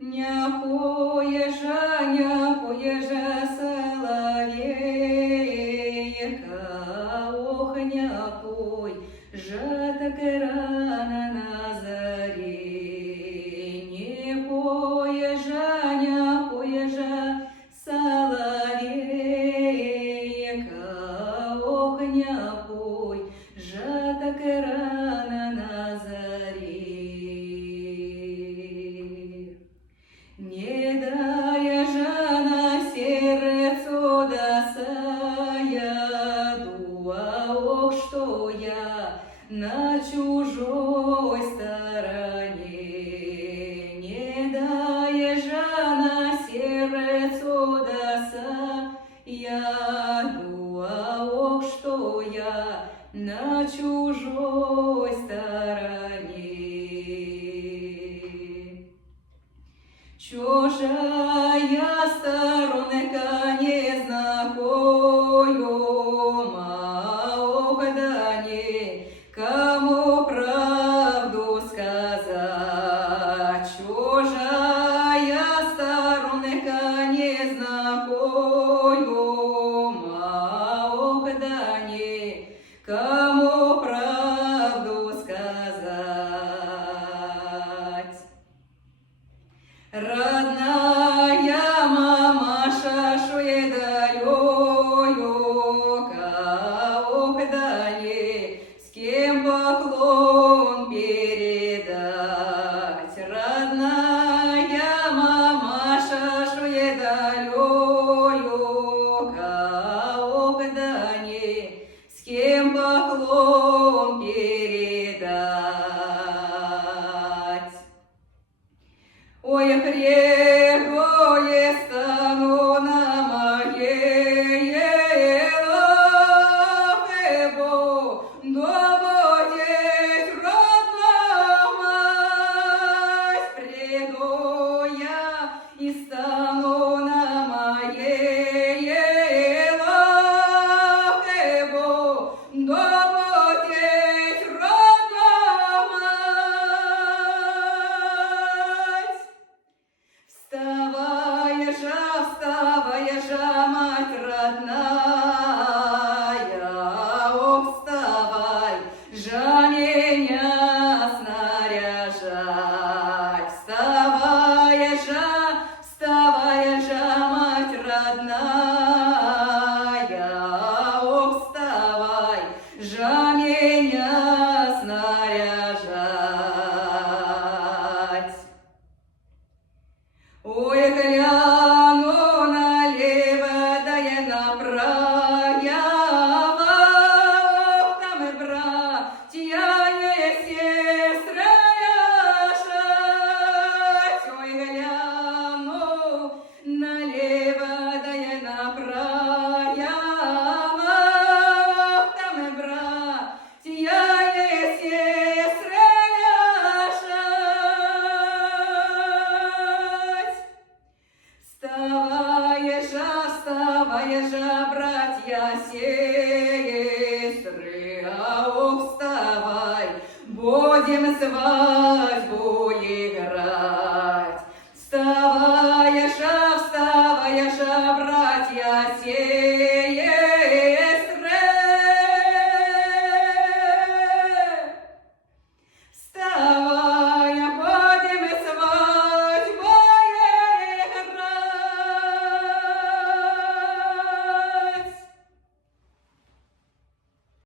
ня поєжа соловейка, ох, ня пой, таке рано на зарі, не поєжа соловейка, ох, ня пой, таке рано на зарі. Не дая жана сердцу досаяду, ох, что я на чужой стороне. Не дая жана сердцу досаяду, ох, что я на чужой стороне. Чужая сторонка незнакома, ох, да никому правду сказать. Чужая сторонка незнакома, ох, да никому правду сказать. Родная мамаша, шо є далека, ох, дали, с кем поклон передать. Родная мамаша, шо є далека, ох, дали, с кем поклон передать. Ой, пребое стану на моей лохебо, добудеть родная мать. Приду я и стану на моей лохебо, добудеть родная мать. Вставай же, мать родная, ох, вставай же меня снаряжать. Вставай же, мать родная, ох, вставай же меня снаряжать. Ой, гляну налево, да я направо, ох, там и братья и сестры лежать. Ой, гляну налево, да я направо, ох, там и братья и сестры лежать. Вставай же, братья, сестры, ох, вставай, будем свадьбу